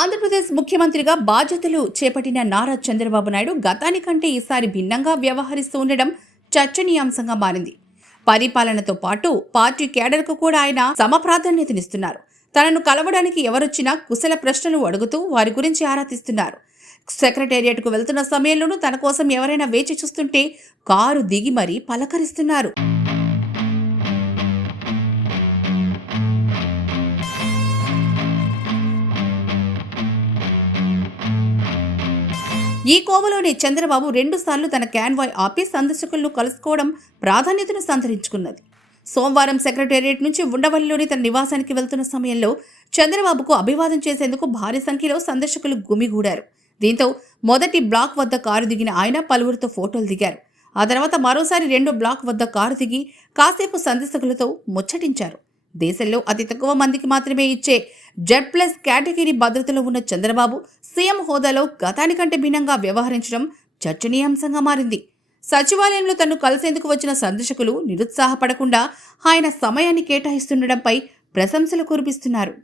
ఆంధ్రప్రదేశ్ ముఖ్యమంత్రిగా బాధ్యతలు చేపట్టిన నారా చంద్రబాబు నాయుడు గతానికంటే ఈసారి భిన్నంగా వ్యవహరిస్తూ ఉండడం చర్చనీయాంశంగా మారింది. పరిపాలనతో పాటు పార్టీ కేడర్కు కూడా ఆయన సమప్రాధాన్యతనిస్తున్నారు. తనను కలవడానికి ఎవరొచ్చినా కుశల ప్రశ్నలు అడుగుతూ వారి గురించి ఆరా తీస్తున్నారు. సెక్రటేరియట్కు వెళ్తున్న సమయంలోనూ తన కోసం ఎవరైనా వేచి చూస్తుంటే కారు దిగి మరీ పలకరిస్తున్నారు. ఈ కోవలోనే చంద్రబాబు 2 సార్లు తన కాన్వాయ్ ఆపి సందర్శకులను కలుసుకోవడం ప్రాధాన్యతను సంతరించుకున్నది. సోమవారం సెక్రటేరియట్ నుంచి ఉండవల్లిలోని తన నివాసానికి వెళ్తున్న సమయంలో చంద్రబాబుకు అభివాదం చేసేందుకు భారీ సంఖ్యలో సందర్శకులు గుమిగూడారు. దీంతో మొదటి బ్లాక్ వద్ద కారు దిగిన ఆయన పలువురితో ఫోటోలు దిగారు. ఆ తర్వాత మరోసారి 2వ బ్లాక్ వద్ద కారు దిగి కాసేపు సందర్శకులతో ముచ్చటించారు. దేశంలో అతి తక్కువ మందికి మాత్రమే ఇచ్చే Z+ కేటగిరీ భద్రతలో ఉన్న చంద్రబాబు సీఎం హోదాలో గతానికంటే భిన్నంగా వ్యవహరించడం చర్చనీయాంశంగా మారింది. సచివాలయంలో తనను కలిసేందుకు వచ్చిన సందర్శకులు నిరుత్సాహపడకుండా ఆయన సమయాన్ని కేటాయిస్తుండటంపై ప్రశంసలు కురిపిస్తున్నారు.